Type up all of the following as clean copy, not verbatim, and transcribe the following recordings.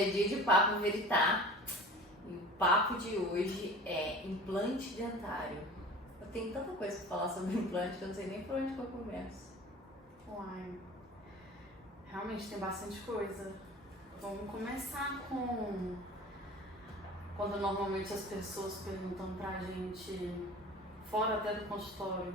é dia de papo veritá e o papo de hoje é implante dentário. Eu tenho tanta coisa pra falar sobre implante que eu não sei nem por onde que eu começo. Uai, realmente tem bastante coisa. Vamos começar com quando normalmente as pessoas perguntam pra gente, fora até do consultório,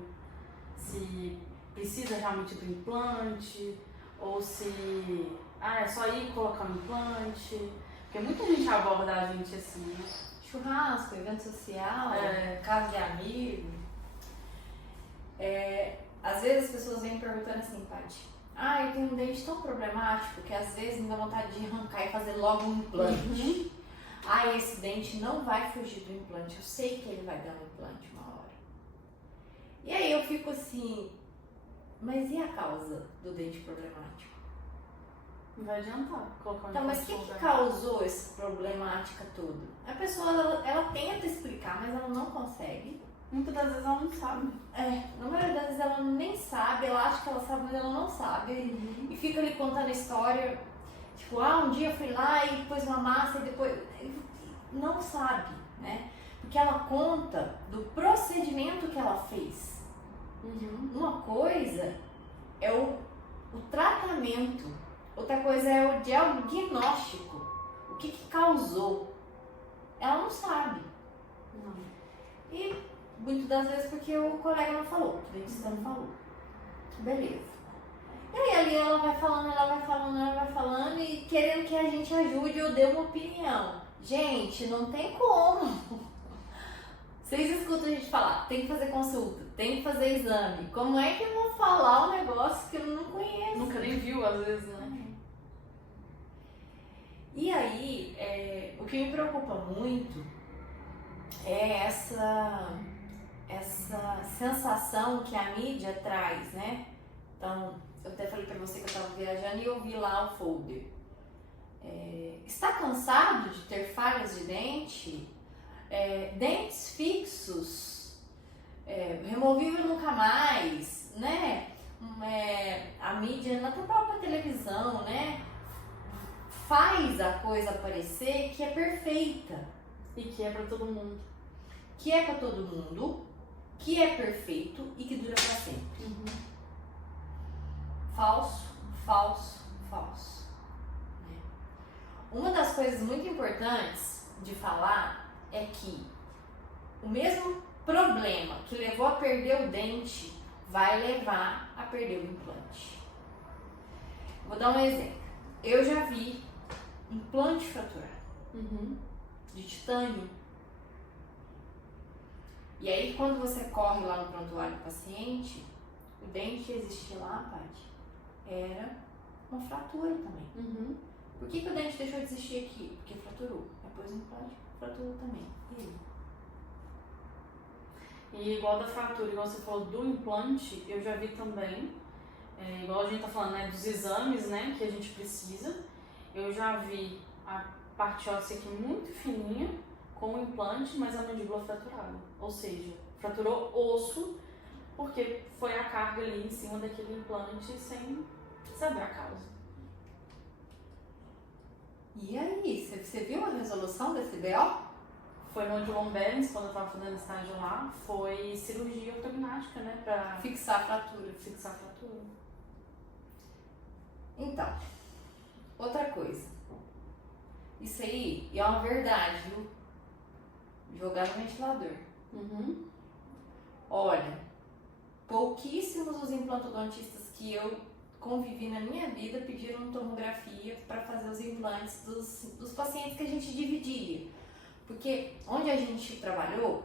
se precisa realmente do implante ou se é só ir colocar um implante. Porque muita gente aborda a gente assim, né? Churrasco, evento social, casa de amigo. Às vezes as pessoas vêm perguntando assim, Paty, eu tenho um dente tão problemático que às vezes me dá vontade de arrancar e fazer logo um implante. Esse dente não vai fugir do implante, eu sei que ele vai dar um implante uma hora. E aí eu fico assim, mas e a causa do dente problemático? Não vai adiantar colocar um Então, mas o que causou essa problemática toda? A pessoa, ela tenta explicar, mas ela não consegue. Muitas das vezes ela não sabe. Na maioria das vezes ela nem sabe, ela acha que ela sabe, mas ela não sabe. E fica ali contando a história, tipo, um dia eu fui lá e pôs uma massa e depois... Não sabe, né? Porque ela conta do procedimento que ela fez. Uma coisa é o tratamento, outra coisa é o diagnóstico. O que causou? Ela não sabe. E muitas das vezes porque o colega não falou, o dentista não falou. Beleza. E aí ali ela vai falando e querendo que a gente ajude ou dê uma opinião. Gente, não tem como. Vocês escutam a gente falar, tem que fazer consulta, tem que fazer exame. Como é que eu vou falar um negócio que eu não conheço? Nunca nem viu, às vezes, né? E aí, o que me preocupa muito é essa sensação que a mídia traz, né? Então, eu até falei pra você que eu tava viajando e eu vi lá o folder. Está cansado de ter falhas de dente? Dentes fixos, removível nunca mais, né? A mídia, na própria televisão, né? Faz a coisa parecer que é perfeita. E que é pra todo mundo. Que é pra todo mundo, que é perfeito e que dura pra sempre. Falso, falso, falso. Uma das coisas muito importantes de falar é que o mesmo problema que levou a perder o dente vai levar a perder o implante. Vou dar um exemplo. Eu já vi implante fraturado de titânio. E aí quando você corre lá no prontuário do paciente, o dente existia lá, Paty, era uma fratura também. Por que o dente deixou de existir aqui? Porque fraturou. Depois o implante fraturou também. E aí? E igual da fratura, igual você falou do implante, eu já vi também, igual a gente tá falando, né, dos exames, né, que a gente precisa. Eu já vi a parte óssea aqui muito fininha com o implante, mas a mandíbula fraturada. Ou seja, fraturou osso porque foi a carga ali em cima daquele implante sem saber a causa. E aí, você viu a resolução desse BO? Foi no de Lombernes, quando eu tava fazendo estágio lá, foi cirurgia ortognática, né, pra fixar a fratura. Então, outra coisa. Isso aí é uma verdade, viu? Jogar no ventilador. Olha, pouquíssimos os implantodontistas que eu convivi na minha vida pediram tomografia para fazer os implantes dos pacientes que a gente dividia. Porque onde a gente trabalhou,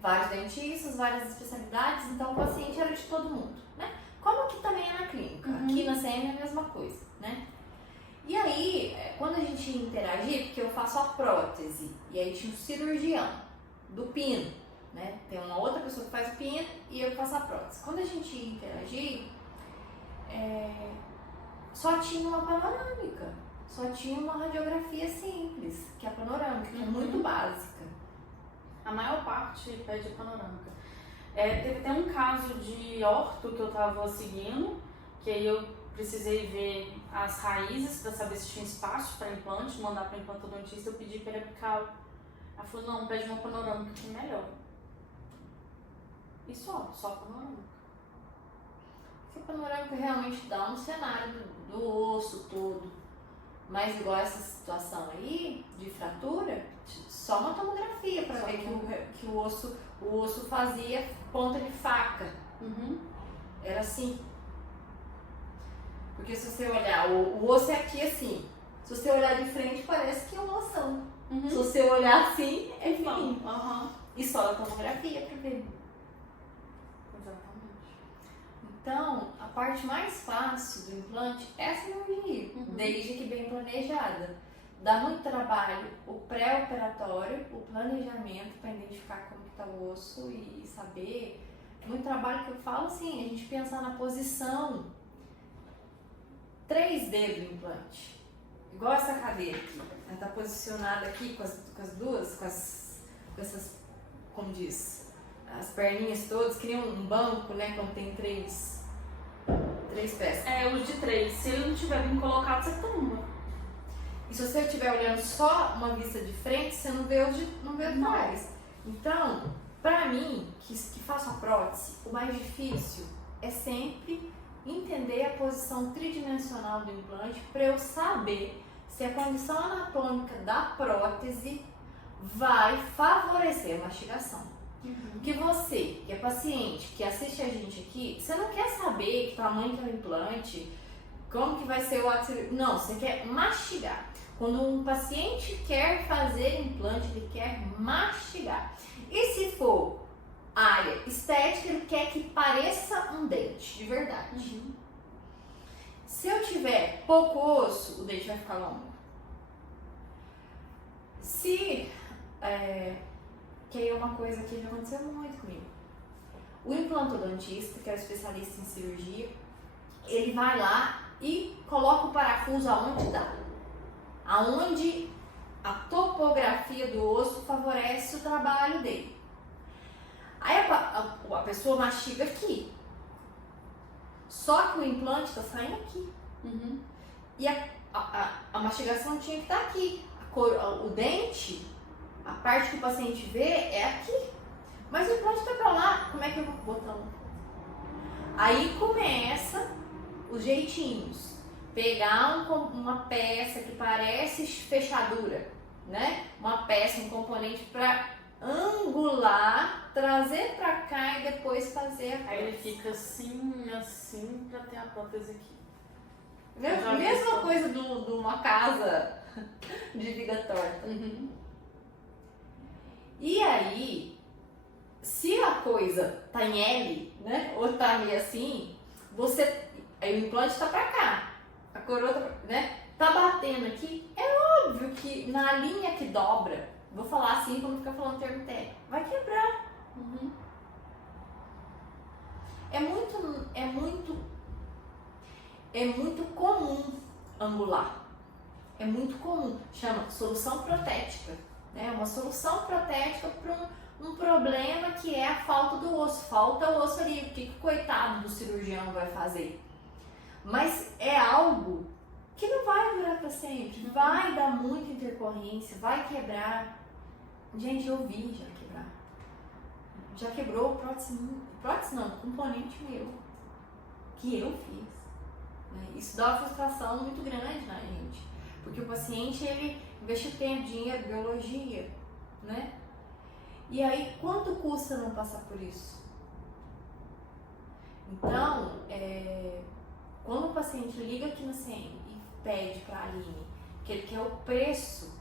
vários dentistas, várias especialidades, então o paciente era de todo mundo, né? Como aqui também é na clínica, aqui na CM é a mesma coisa, né? E aí, quando a gente interagia, porque eu faço a prótese, e aí tinha o cirurgião do pino, né? Tem uma outra pessoa que faz o pino e eu faço a prótese. Quando a gente interagia, só tinha uma panorâmica, só tinha uma radiografia simples, que é a panorâmica, que é muito básica. A maior parte pede panorâmica. Teve até um caso de orto que eu tava seguindo, que aí eu precisei ver as raízes para saber se tinha espaço para implante, mandar para implantodontista, eu pedi periapical. Ela falou, não, pede uma panorâmica que é melhor. E só panorâmica. Porque a panorâmica realmente dá um cenário do osso todo. Mas igual essa situação aí, de fratura, só uma tomografia para ver que o osso fazia ponta de faca. Era assim. Porque se você olhar, o osso é aqui assim. Se você olhar de frente, parece que é um ossão. Se você olhar assim, é fininho. E só a tomografia para ver. Exatamente. Então, a parte mais fácil do implante é a cirurgia, desde que bem planejada. Dá muito trabalho o pré-operatório, o planejamento para identificar como está o osso e saber. Muito trabalho que eu falo assim, a gente pensar na posição 3D do implante. Igual essa cadeira aqui. Ela está posicionada aqui com as duas, com essas, como diz, as perninhas todas, que nem um banco, né? Quando tem três peças. É, os de 3. Se ele não tiver bem colocado, você tomba. E se você estiver olhando só uma vista de frente, você não vê não vê trás. Então, pra mim, que faço a prótese, o mais difícil é sempre entender a posição tridimensional do implante para eu saber se a condição anatômica da prótese vai favorecer a mastigação. Porque você, que é paciente, que assiste a gente aqui, você não quer saber que tamanho que é o implante, como que vai ser o ato. Não, você quer mastigar. Quando um paciente quer fazer implante, ele quer mastigar. E se for área estética, ele quer que pareça um dente, de verdade. Se eu tiver pouco osso, o dente vai ficar longo. Que aí é uma coisa que já aconteceu muito comigo. O implantodontista, que é o especialista em cirurgia, ele vai lá e coloca o parafuso aonde dá. Aonde a topografia do osso favorece o trabalho dele. Aí a pessoa mastiga aqui. Só que o implante está saindo aqui. E a mastigação tinha que estar aqui. O dente, a parte que o paciente vê é aqui. Mas o implante está para lá. Como é que eu vou botar um? Aí começa os jeitinhos. Pegar uma peça que parece fechadura, né? Uma peça, um componente para angular, trazer para cá e depois fazer a prótese. Aí ele fica assim para ter a prótese aqui. Mesma coisa de uma casa de viga torta. E aí, se a coisa tá em L, né? Ou tá meio assim, aí o implante tá pra cá, a coroa tá batendo aqui. É óbvio que na linha que dobra, vou falar assim como ficar falando termo técnico, vai quebrar. É muito comum angular. É muito comum. Chama solução protética. É uma solução protética para um problema que é a falta do osso. Falta o osso ali. O que o coitado do cirurgião vai fazer? Mas é algo que não vai durar para sempre. Vai dar muita intercorrência, vai quebrar. Gente, eu vi já quebrar. Já quebrou prótese não, componente meu, que eu fiz. Isso dá uma frustração muito grande na gente, porque o paciente, ele investiu tempo, dinheiro, biologia, né? E aí, quanto custa não passar por isso? Então, quando o paciente liga aqui no CM e pede para a Aline que ele quer o preço,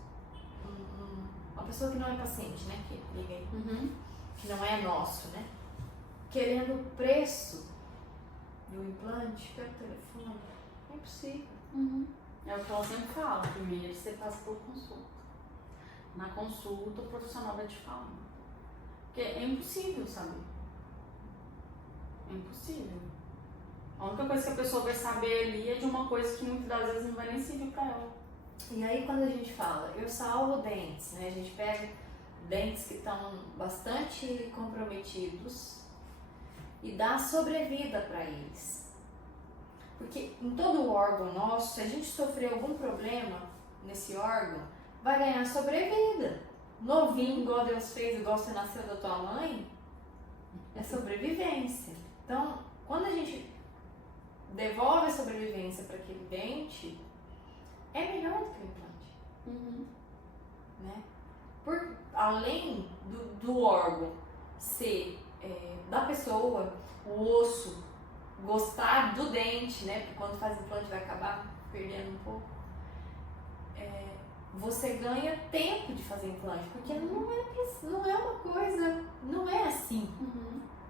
uma pessoa que não é paciente, né, que liga aí, que não é nosso, né, querendo o preço do implante pelo telefone, é impossível. É o que ela sempre fala, primeiro você passa por consulta. Na consulta o profissional vai te falar. Porque é impossível saber. É impossível. A única coisa que a pessoa vai saber ali é de uma coisa que muitas das vezes não vai nem servir pra ela. E aí quando a gente fala, eu salvo dentes, né? A gente pega dentes que estão bastante comprometidos e dá sobrevida para eles. Porque em todo órgão nosso, se a gente sofrer algum problema nesse órgão, vai ganhar sobrevida. Novinho, igual Deus fez, igual você nasceu da tua mãe, é sobrevivência. Então, quando a gente devolve a sobrevivência para aquele dente, é melhor do que o implante. Né? Além do órgão ser da pessoa, o osso gostar do dente, né? Porque quando faz implante vai acabar perdendo um pouco. Você ganha tempo de fazer implante, porque não é uma coisa, não é assim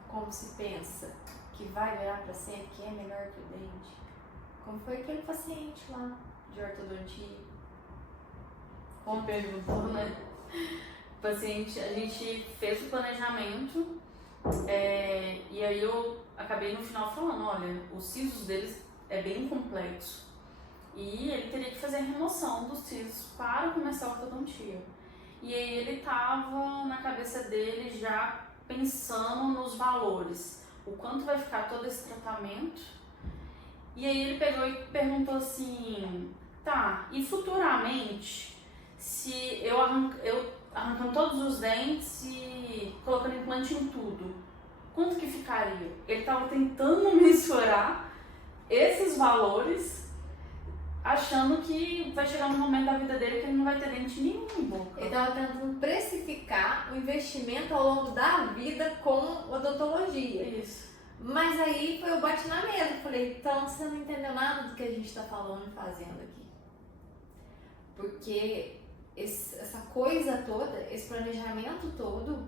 como se pensa, que vai durar para sempre, que é melhor que o dente. Como foi aquele paciente lá de ortodontia. Como perguntou, né? O paciente, a gente fez o planejamento e aí eu acabei no final falando, olha, os sisos deles é bem complexo e ele teria que fazer a remoção dos sisos para começar a ortodontia. E aí ele tava na cabeça dele já pensando nos valores, o quanto vai ficar todo esse tratamento. E aí ele pegou e perguntou assim, tá, e futuramente, se eu arrancando todos os dentes e colocando implante em tudo, quanto que ficaria? Ele estava tentando mensurar esses valores, achando que vai chegar um momento da vida dele que ele não vai ter dente nenhum em boca. Ele estava tentando precificar o investimento ao longo da vida com odontologia. Isso. Mas aí foi o bate na mesa. Falei, então você não entendeu nada do que a gente está falando e fazendo aqui. Porque essa coisa toda, esse planejamento todo,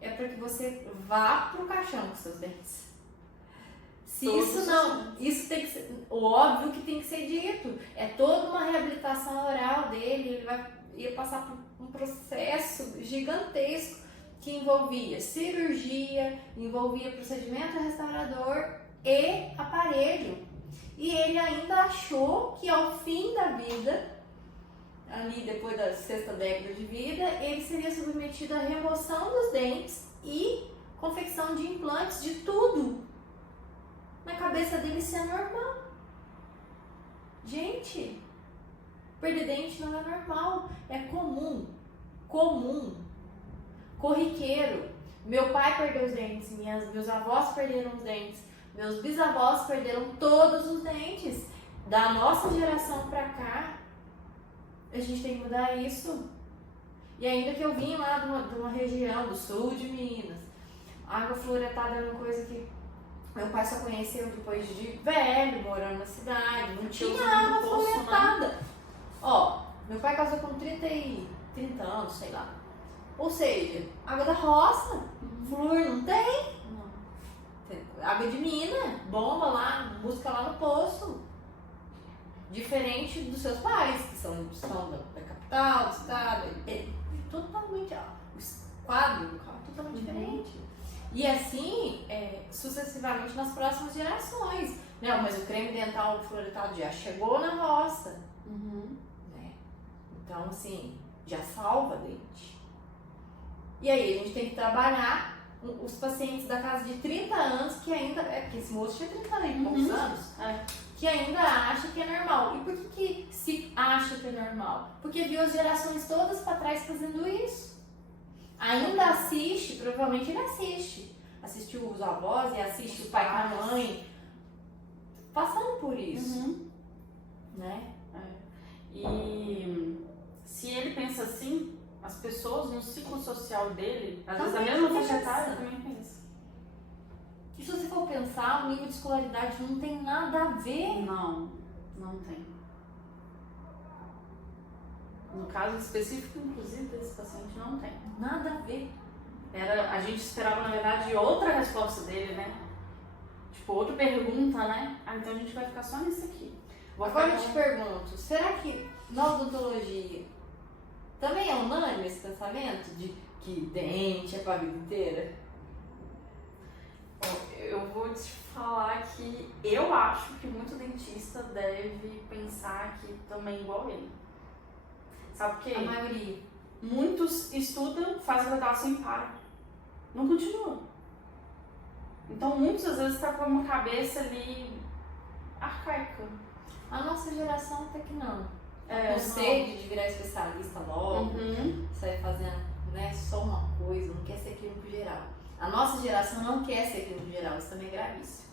é para que você vá pro caixão com seus dentes. Se isso não, isso tem que ser, óbvio que tem que ser dito. É toda uma reabilitação oral dele, ele ia passar por um processo gigantesco que envolvia cirurgia, envolvia procedimento restaurador e aparelho. E ele ainda achou que ao fim da vida, ali depois da 6ª década de vida, ele seria submetido à remoção dos dentes e confecção de implantes de tudo. Na cabeça dele isso é normal. Gente, perder dente não é normal, é comum, corriqueiro. Meu pai perdeu os dentes, meus avós perderam os dentes, meus bisavós perderam todos os dentes. Da nossa geração pra cá, a gente tem que mudar isso. E ainda que eu vim lá de uma região do sul de Minas, água fluoretada é uma coisa que meu pai só conheceu depois de velho, morando na cidade, não tinha água fluoretada. Né? Ó, meu pai casou com 30 anos, sei lá. Ou seja, água da roça, flúor não tem. Água de mina, bomba lá, busca lá no poço. Diferente dos seus pais, que são da capital, do estado, é totalmente, o quadro do carro é totalmente diferente. E assim, sucessivamente nas próximas gerações. Não, mas o creme dental fluoretado já chegou na roça. Né? Então, assim, já salva dente. E aí, a gente tem que trabalhar os pacientes da casa de 30 anos que ainda... porque esse moço tinha 30 anos e poucos anos. Que ainda acha que é normal. E por que se acha que é normal? Porque viu as gerações todas para trás fazendo isso. Ainda assiste, provavelmente ele assiste. Assistiu os avós e assiste o pai com a mãe. Passando por isso. Né? E se ele pensa assim, as pessoas no ciclo social dele, às vezes a mesma faixa etária também pensa. E se você for pensar, o nível de escolaridade não tem nada a ver. Não tem. No caso específico, inclusive, desse paciente, não tem. Nada a ver. A gente esperava, na verdade, outra resposta dele, né? Tipo, outra pergunta, né? Então a gente vai ficar só nisso aqui. Agora eu te pergunto, será que na odontologia também é unânime esse pensamento de que dente é pra vida inteira? Eu vou te falar que eu acho que muito dentista deve pensar que também igual ele. Sabe por quê? A maioria. Muitos estudam, fazem graduação e param. Não continuam. Então, muitas às vezes tá com uma cabeça ali arcaica. A nossa geração até que não. É, Com sede de virar especialista logo, sair fazendo, né, só uma coisa, não quer ser clínico geral. A nossa geração não quer ser clínico geral, isso também é gravíssimo.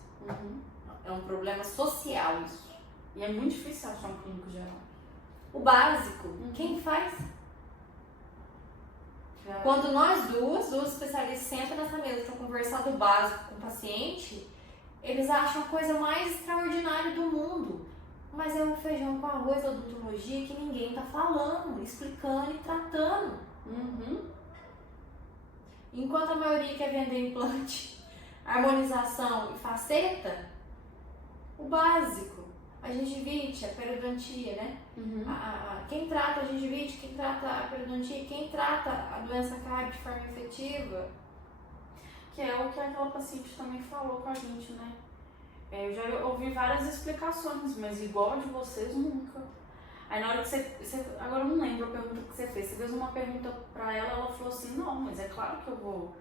É um problema social isso. E é muito difícil achar um clínico geral. O básico, quem faz? Quando nós duas especialistas sentam nessa mesa para conversar do básico com o paciente, eles acham a coisa mais extraordinária do mundo. Mas é o feijão com arroz da odontologia que ninguém tá falando, explicando e tratando. Enquanto a maioria quer vender implante, harmonização e faceta, o básico, a gengivite, a periodontia, né? Quem trata a gengivite, quem trata a periodontia, quem trata a doença cárie de forma efetiva. Que é o que aquela paciente também falou com a gente, né? Eu já ouvi várias explicações, mas igual a de vocês, nunca. Aí na hora que você agora eu não lembro a pergunta que você fez. Você fez uma pergunta pra ela, ela falou assim, não, mas é claro que eu vou...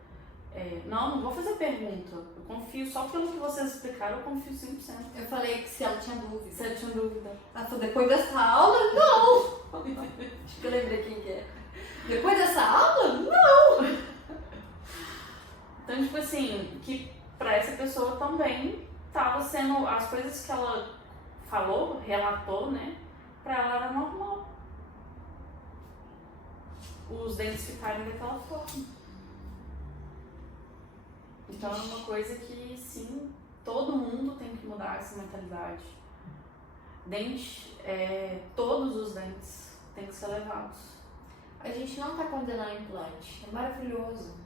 não vou fazer pergunta. Eu confio, só pelo que vocês explicaram, eu confio 100%. Eu falei que se ela tinha dúvida. Se ela tinha dúvida. Ela falou, depois dessa aula, não! Acho que eu lembrei quem que é. Depois dessa aula, não! Então, tipo assim, que pra essa pessoa também tava sendo, as coisas que ela falou, relatou, né, pra ela era normal. Os dentes ficarem daquela forma. Então é uma coisa que, sim, todo mundo tem que mudar essa mentalidade. Dente, todos os dentes têm que ser levados. A gente não tá condenando implante, é maravilhoso.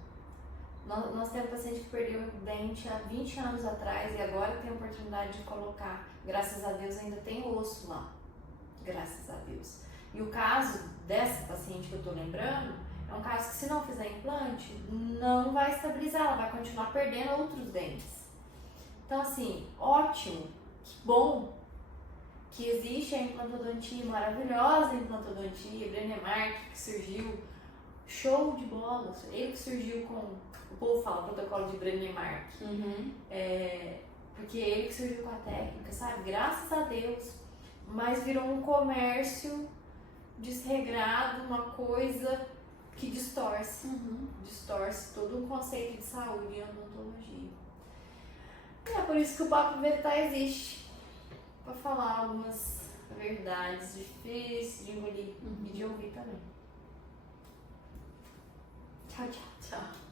Nós temos paciente que perdeu o dente há 20 anos atrás e agora tem a oportunidade de colocar. Graças a Deus ainda tem osso lá. Graças a Deus. E o caso dessa paciente que eu tô lembrando é um caso que se não fizer implante, não vai estabilizar, ela vai continuar perdendo outros dentes. Então assim, ótimo, que bom que existe a implantodontia, maravilhosa implantodontia, Brennemark que surgiu, show de bola, ele que surgiu com, o povo fala protocolo de Brennemark, porque ele que surgiu com a técnica, sabe, graças a Deus, mas virou um comércio desregrado, uma coisa que distorce todo um conceito de saúde e odontologia. E é por isso que o Papo Veritá existe, para falar algumas verdades difíceis de engolir e de ouvir também. Tchau, tchau. Tchau.